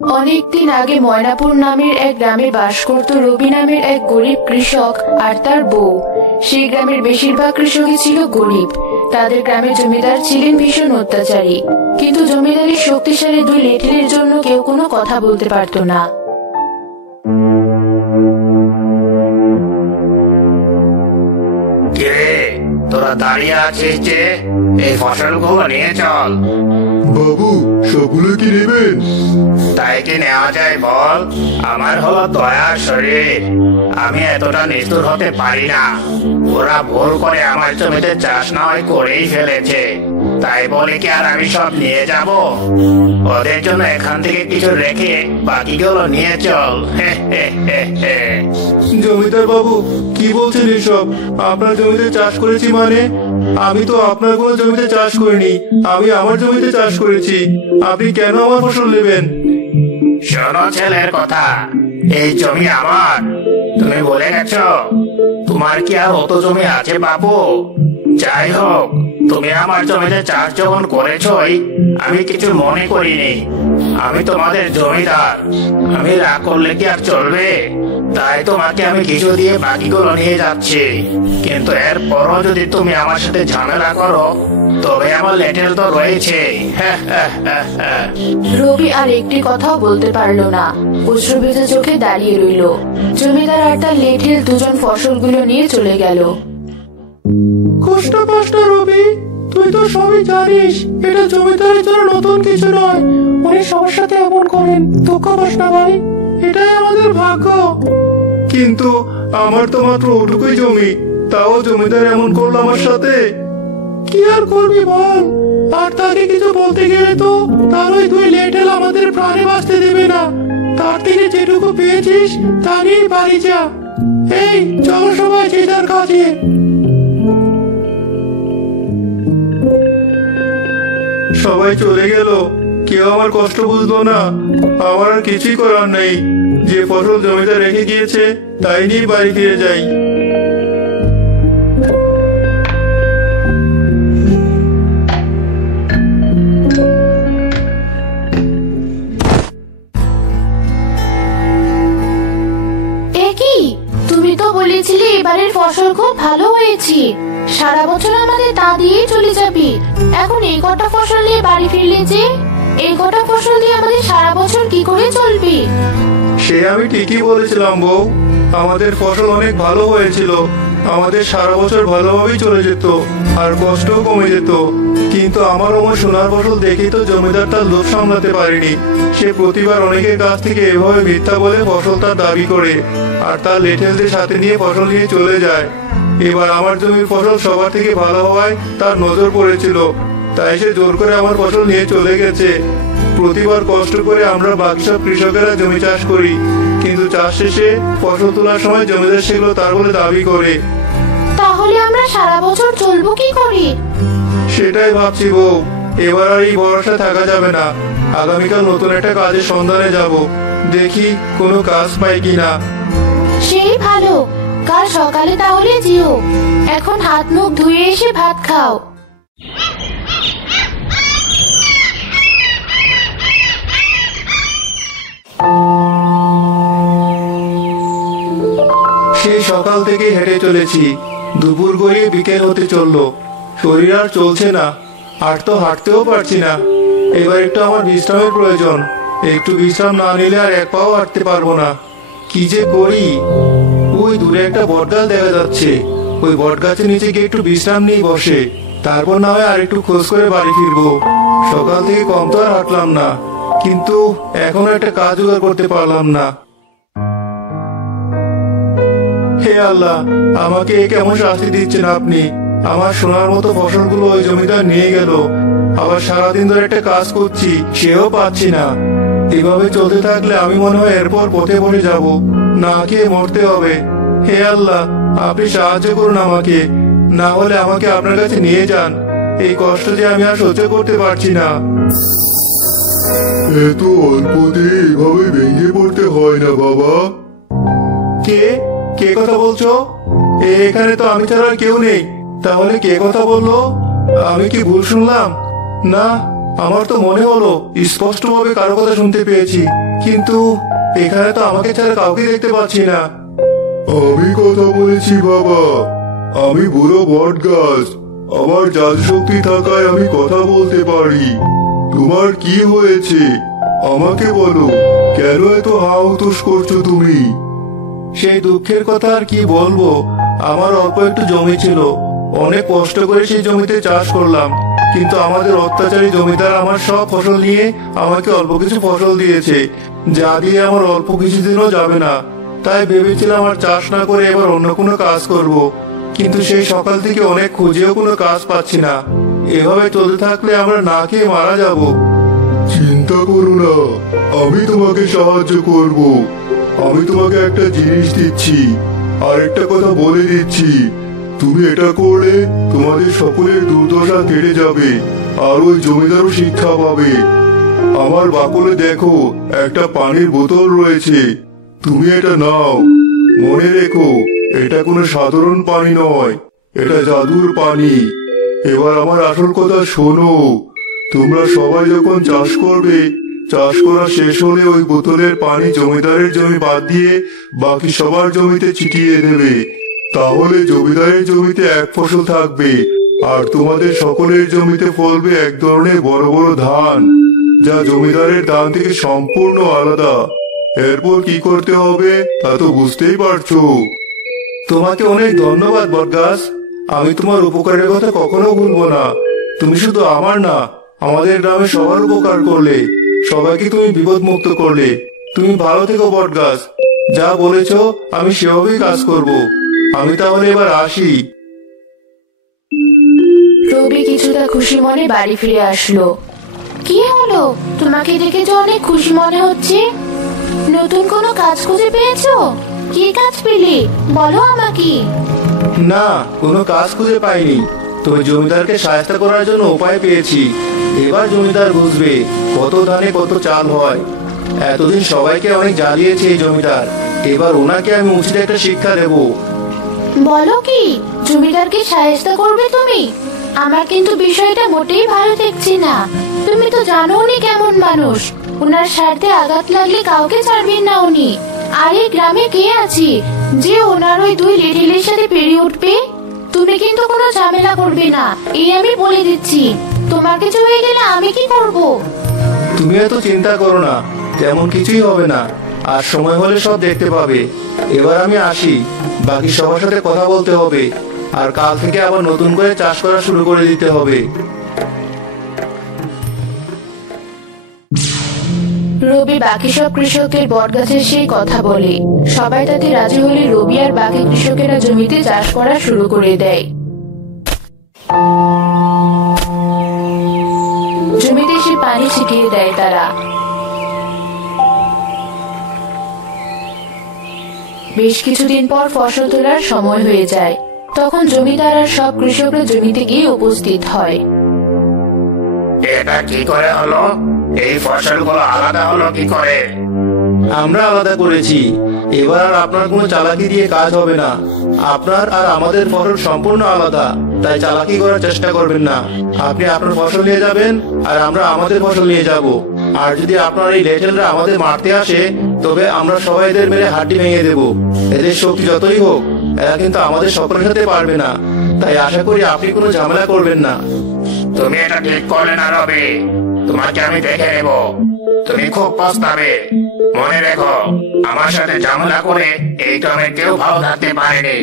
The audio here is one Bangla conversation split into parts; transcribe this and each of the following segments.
অনেকদিন আগে ময়নাপুর নামের এক গ্রামে বাস করত রবি নামের এক গরিব কৃষক আর তার বউ। সেই গ্রামের বেশিরভাগ কৃষকই ছিল গরিব। তাদের গ্রামের জমিদার ছিলেন ভীষণ অত্যাচারী, কিন্তু জমিদারের শক্তিশালী দুই লেঠেলের জন্য কেউ কোনো কথা বলতে পারত না। তোরা দাঁড়িয়ে আছিস যে, এই ফসলগুলো নিয়ে চল। বাবু, সবগুলো কি নেবেন? তাই কি নেওয়া যায় বল? আমার হলো দয়ার শরীর, আমি এতটা নিষ্ঠুর হতে পারি না। ওরা ভুল করে আমার জমিতে চাষ না হয় করেই ফেলেছে, তাই বলে কি আর আমি সব নিয়ে যাব? ওদের জন্য এখান থেকে কিছু রেখে বাকিগুলো নিয়ে চল। জমিদার বাবু, কি বলছেন এসব? আপনার জমিতে চাষ করেছি মানে? আমি তো আপনার কোনো জমিতে চাষ করিনি, আমি আমার জমিতে চাষ করেছি। আপনি কেন আমার ফসল নেবেন? শোনো ছেলের কথা, এই জমি আমার, তুমি বলে গেছো। তোমার কি আর অত জমি আছে বাবু? যাই হোক, তুমি আমার জমিতে চাষ যখন করেছই, আমি কিছু মনে করিনি। আমি তোমাদের জমিদার, আমি রাগ করলে কি আর চলবে? তাই তোমাকে আমি কিছু দিয়ে বাকিগুলো নিয়ে যাচ্ছি, কিন্তু এরপরও যদি তুমি আমার সাথে ঝামেলা করো, তবে আমার লেটেল তো রয়েছে। রবি আর একটি কথাও বলতে পারলো না, অশ্রুভেজা চোখে দাঁড়িয়ে রইল। জমিদার আর তার লেঠেল দুজন ফসলগুলো নিয়ে চলে গেল। কষ্ট কষ্ট রবি, তুই তো সবই জানিস, এটা জমিদারের জন্য নতুন কিছু নয়। উনি সবার সাথে এমন করেন, দুঃখ পাস না ভাই, এটাই আমাদের ভাগ্য। কিন্তু আমার তো মাত্র ওটুকুই জমি, তাও জমিদার এমন করলো আমার সাথে। কি আর করবি বল? আর তাকে কিছু বলতে গেলে তো তার ওই দুই লেটেল আমাদের প্রাণে বাঁচতে দেবে না। তার থেকে যেটুকু পেয়েছিস তা নিয়ে বাড়ি যা। এই চলো সবাই যে যার কাজে। সবাই চলে গেল, কেউ আমার কষ্ট বুঝলো না। আমার আর কিছুই করার নেই, যে ফসল জমিদার রেখে গিয়েছে তাই নিয়ে বাড়ি ফিরে যাই। তুমি তো বলেছিলে এবারের ফসল খুব ভালো হয়েছে, সারা বছর আমাদের তা দিয়েই চলে যাবে। এখন এই কটা ফসল নিয়ে বাড়ি ফিরলে যে, এই কটা ফসল দিয়ে আমাদের সারা বছর কি করে চলবে? সে আমি ঠিকই বলেছিলাম বউ, আমাদের ফসল অনেক ভালো হয়েছিল, আমাদের সারা বছর ভালোভাবেই চলে যেত, আর কষ্টও কমে যেত। কিন্তু আমার অমর সোনার ফসল দেখেই তো জমিদার তার লোভ সামলাতে পারেনি। সে প্রতিবার অনেকের কাছ থেকে এভাবে মিথ্যা বলে ফসল তার দাবি করে, আর তার লেঠেলদের সাথে নিয়ে ফসল নিয়ে চলে যায়। এবার আমার জমির ফসল সবার থেকে ভালো হওয়ায় তার নজর পড়েছিল, তাই সে জোর করে আমার ফসল নিয়ে চলে গেছে। প্রতিবার কষ্ট করে আমরা বাকি সব কৃষকেরা জমি চাষ করি, কিন্তু চাষ শেষে ফসল তোলার সময় জমিদার সেগুলো তার বলে দাবি করে। তাহলে আমরা সারা বছর চলবো কি করে? সেটাই ভাবছি বউ, এবার আর এই ভরসা থাকা যাবে না। আগামীকাল নতুন একটা কাজের সন্ধানে যাব, দেখি কোনো কাজ পাই কিনা। সেই ভালো, কাল সকালে তাহলে যেও। এখন হাত মুখ ধুয়ে এসে ভাত খাও। সেই সকাল থেকে হেঁটে চলেছি, দুপুর গড়িয়ে বিকেল হতে চললো, শরীর আর চলছে না, আর তো হাঁটতেও পারছি না। এবার একটু আমার বিশ্রামের প্রয়োজন, একটু বিশ্রাম না নিলে আর এক পাও হাঁটতে পারবো না। কি যে করি? ওই দূরে একটা বটগাছ দেখা যাচ্ছে, ওই বটগাছের নিচে গিয়ে একটু বিশ্রাম নিয়ে বসে, তারপর না হয় আর একটু খোঁজ করে বাড়ি ফিরবো। সকাল থেকে কম তো আর হাঁটলাম না, কিন্তু এখনো একটা কাজ জোগাড় করতে পারলাম না। হে আল্লাহ, আমাকে এ কেমন শাস্তি দিচ্ছেন আপনি? আমার সোনার মতো ফসলগুলো ওই জমিদার নিয়ে গেল, আবার সারাদিন ধরে একটা কাজ করছি, সেও পাচ্ছি না। এভাবে চলতে থাকলে আমি মনে হয় এরপর পথে বসে যাব, না খেয়ে মরতে হবে। হে আল্লাহ, আপনি সাহায্য করুন আমাকে, না হলে আমাকে আপনার কাছে নিয়ে যান। এই কষ্ট যে আমি আর সহ্য করতে পারছি না। এত অল্পতে এভাবে ভেঙে পড়তে হয় না বাবা। কে কে কথা বলছো? এখানে তো আমি ছাড়া কেউ নেই, তাহলে কে কথা বললো? আমি কি ভুল শুনলাম? না, আমার তো মনে হলো স্পষ্টভাবে কারো কথা শুনতে পেয়েছি, কিন্তু এখানে তো আমাকে ছাড়া কাউকে দেখতে পাচ্ছি না। আমি কথা বলেছি বাবা, আমি বুড়ো বট গাছ। আমার জাদু শক্তি থাকায় আমি কথা বলতে পারি। তোমার কি হয়েছে আমাকে বলো, কেন এত হাউতুস করছো তুমি? সেই দুঃখের কথা আর কি বলবো। আমার অল্প একটু জমি ছিল, অনেক কষ্ট করে সেই জমিতে চাষ করলাম, কিন্তু আমাদের অত্যাচারী জমিদার আমার সব ফসল নিয়ে আমাকে অল্প কিছু ফসল দিয়েছে, যা দিয়ে আমার অল্প কিছুদিনও যাবে না। তাই ভেবেছিলাম আর চাষ না করে এবার অন্য কোনো কাজ করব, কিন্তু সেই সকাল থেকে অনেক খুঁজেও কোনো কাজ পাচ্ছি না। এভাবে চলতে থাকলে আমরা না খেয়ে মারা যাব। চিন্তা করো না, আমি তোমাকে সাহায্য করব। আমি তোমাকে একটা জিনিস দিচ্ছি, আর একটা কথা বলে দিচ্ছি, তুমি এটা করলে তোমাদের সকলের দুর্দশা কেটে যাবে, আর ওই জমিদারও শিক্ষা পাবে। আমার বাকলে দেখো একটা পানির বোতল রয়েছে, তুমি এটা নাও। মনে রেখো, এটা কোনো সাধারণ পানি নয়, এটা জাদুর পানি। এবার আমার আসল কথা শোনো, তোমরা সবাই যখন চাষ করবে, চাষ করা শেষ হলে ওই বোতলের পানি জমিদারের জমি বাদ দিয়ে বাকি সবার জমিতে ছিটিয়ে দেবে। তাহলে জমিদারের জমিতে এক ফসল থাকবে, আর তোমাদের সকলের জমিতে ফলবে এক ধরনের বড় বড় ধান, যা জমিদারের ধান থেকে সম্পূর্ণ আলাদা। এরপর কি করতে হবে তা তো বুঝতেই পারছো। তোমাকে অনেক ধন্যবাদ বটগাছ, আমি তোমার উপকারের কথা কখনো ভুলবো না। তুমি শুধু আমার না, আমাদের গ্রামে সবার উপকার করলে, সবাইকে তুমি বিপদ মুক্ত করলে। তুমি ভালো থেকো বটগাছ, যা বলেছো আমি সেভাবেই কাজ করব। আমি তাহলে এবার আসি। রবি কিছুটা খুশি মনে বাড়ি ফিরে আসলো। কি হলো, তোমাকে দেখে তো অনেক খুশি মনে হচ্ছে। নতুন কোনো কাজ খুঁজে পেয়েছো? কি কাজ পেলে বলো আমাকে। না, কোনো কাজ খুঁজে পাইনি, তবে জমিদারকে সাহায্য করার জন্য উপায় পেয়েছি। এবার জমিদার বুঝবে কত ধানে কত চাল হয়। এতদিন সবাইকে অনেক জ্বালিয়েছে এই জমিদার, এবার ওনাকে আমি উচিত একটা শিক্ষা দেব। বলো কি, জমিদারকে সাহায্য করবে তুমি? আমার কিন্তু বিষয়টা মোটেই ভালো দেখছি না। তুমি তো জানো উনি কেমন মানুষ, ওনার স্বার্থে আঘাত লাগলে কাউকে ছাড়বেন না উনি। আর এই গ্রামে কে আছে যে ওনার ওই দুই লেডিলের সাথে পেরিয়ে উঠবে? তুমি কিন্তু কোনো ঝামেলা করবে না, এই আমি বলে দিচ্ছি। তোমার কিছু হয়ে গেলে আমি কি করব? তুমি এত চিন্তা করো না, তেমন কিছুই হবে না, আর সময় হলে সব দেখতে পাবে। এবার আমি আসি, বাকি সবার সাথে কথা বলতে হবে, আর কাল থেকে আবার নতুন করে চাষ করা শুরু করে দিতে হবে। রবি বাকি সব কৃষকদের বটগাছের সেই কথা বলে। সবাই তাতে রাজি হলে রবি আর বাকি কৃষকেরা জমিতে চাষ করা শুরু করে দেয়। জমিতে সে পানি ছিটিয়ে দেয় তারা। বেশ কিছুদিন পর ফসল তোলার সময় হয়ে যায়। তখন জমিদার আর সব কৃষকরা জমিতে গিয়ে উপস্থিত হয়। এটা কি করে হলো? এই ফসলগুলো আলাদা হলো কি করে? আমরা আলাদা করেছি, এবার আর আপনার কোনো চালাকি দিয়ে কাজ হবে না। আপনার আর আমাদের ফসল সম্পূর্ণ আলাদা, তাই চালাকি করার চেষ্টা করবেন না। আপনি আপনার ফসল নিয়ে যাবেন, আর আমরা আমাদের ফসল নিয়ে যাব। আর যদি আপনার এই লেটেলরা আমাদের মারতে আসে, তবে আমরা সবাই এদের মেরে হাড্ডি ভেঙে দেব। এদের শক্তি যতই হোক, এরা কিন্তু আমাদের সকলের সাথে পারবে না। তাই আশা করি আপনি কোনো ঝামেলা করবেন না। তুমি এটা ঠিক করলে না রবি, তোমাকে আমি দেখে নেব, তুমি খুব পস্তাবে। মনে রেখো, আমার সাথে ঝামেলা করে এই গ্রামে কেউ ভালো থাকতে পারেনি,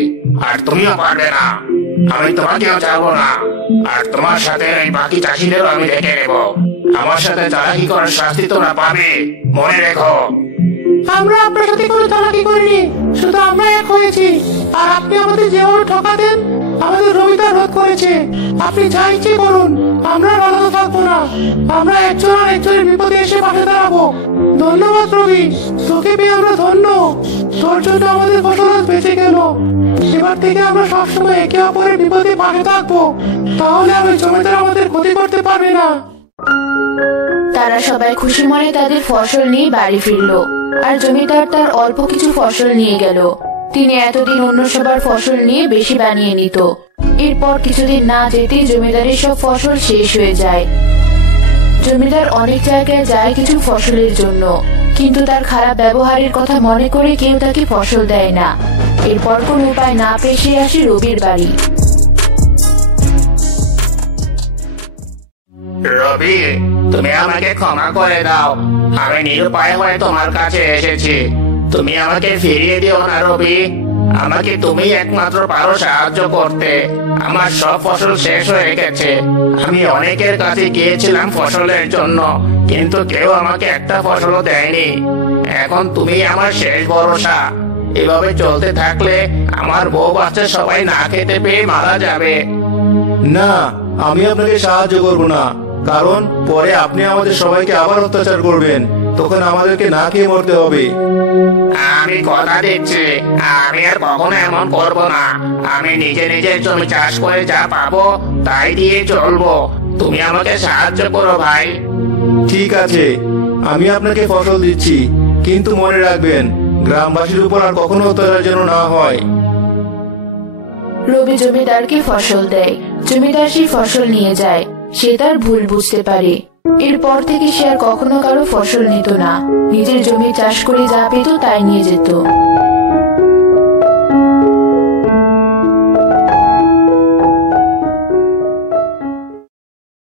আর তুমিও পারবে না। আমি তোমাকেও চাইবো না, আর তোমার সাথে এই বাকি চাষিদেরও আমি দেখে নেব। আমার সাথে চালাকি করার শাস্তি তোমরা পাবে, মনে রেখো। আমরা আপনার সাথে কোনো চালাকি করিনি, শুধু আমরা এক হয়েছি। আর আপনি আমাদের যেভাবে ঠকাতেন, আমাদের রবিতা রোধ করেছে। আপনি যা ইচ্ছে করুন, আমরা আলাদা থাকবো না। আমরা একজন আর একজনের বিপদে এসে পাশে দাঁড়াবো। ধন্যবাদ রবি, তোকে পেয়ে আমরা ধন্য। তোর জন্য আমাদের ফসল আজ বেঁচে গেল। এবার থেকে আমরা সবসময় একে অপরের বিপদে পাশে থাকবো, তাহলে আমি জমিদার আমাদের ক্ষতি করতে পারবে না। তারা সবাই খুশি মনে তাদের ফসল নিয়ে বাড়ি ফিরলো, আর জমিদার তার অল্প কিছু ফসল নিয়ে গেল। তিনি এতদিন অন্য সবার ফসল নিয়ে বেশি বানিয়ে নিত। এরপর কিছুদিন না যেতেই জমিদারের সব ফসল শেষ হয়ে যায়। জমিদার অনেক জায়গায় যায় কিছু ফসলের জন্য, কিন্তু তার খারাপ ব্যবহারের কথা মনে করে কেউ তাকে ফসল দেয় না। এরপর কোন উপায় না পেয়ে সে আসে রবির বাড়ি। রবি, তুমি আমাকে ক্ষমা করে দাও। আমি নিরুপায় হয়ে তোমার কাছে এসেছি। তুমি আমাকে ফিরিয়ে দিও না রবি। আমাকে তুমি একমাত্র পারো সাহায্য করতে। আমার সব ফসল শেষ হয়ে গেছে। আমি অনেকের কাছে গিয়েছিলাম ফসলের জন্য, কিন্তু কেউ আমাকে একটা ফসলও দেয়নি। এখন তুমি আমার শেষ ভরসা। এভাবে চলতে থাকলে আমার বউ বাচ্চা সবাই না খেতে পেয়ে মারা যাবে। না, আমি আপনাকে সাহায্য করব না, কারণ পরে আপনি আমাদের সবাইকে আবার অত্যাচার করবেন, তখন আমাদেরকে না খেয়ে মরতে হবে। আমি কথা দিচ্ছি, আমি আর কখনো এমন করব না। আমি নিজে নিজের জমি চাষ করে যা পাবো তাই দিয়ে চলবো। তুমি আমাকে সাহায্য করো ভাই। ঠিক আছে, আমি আপনাকে ফসল দিচ্ছি, কিন্তু মনে রাখবেন গ্রামবাসীর উপর আর কখনো অত্যাচার যেন না হয়। রবি জমিদারকে ফসল দেয়। জমিদার সেই ফসল নিয়ে যায়। সে তার ভুল বুঝতে পারে। এরপর থেকে সে আর কখনো কারো ফসল নিত না। নিজের জমি চাষ করে যা পেত তাই নিয়ে যেত।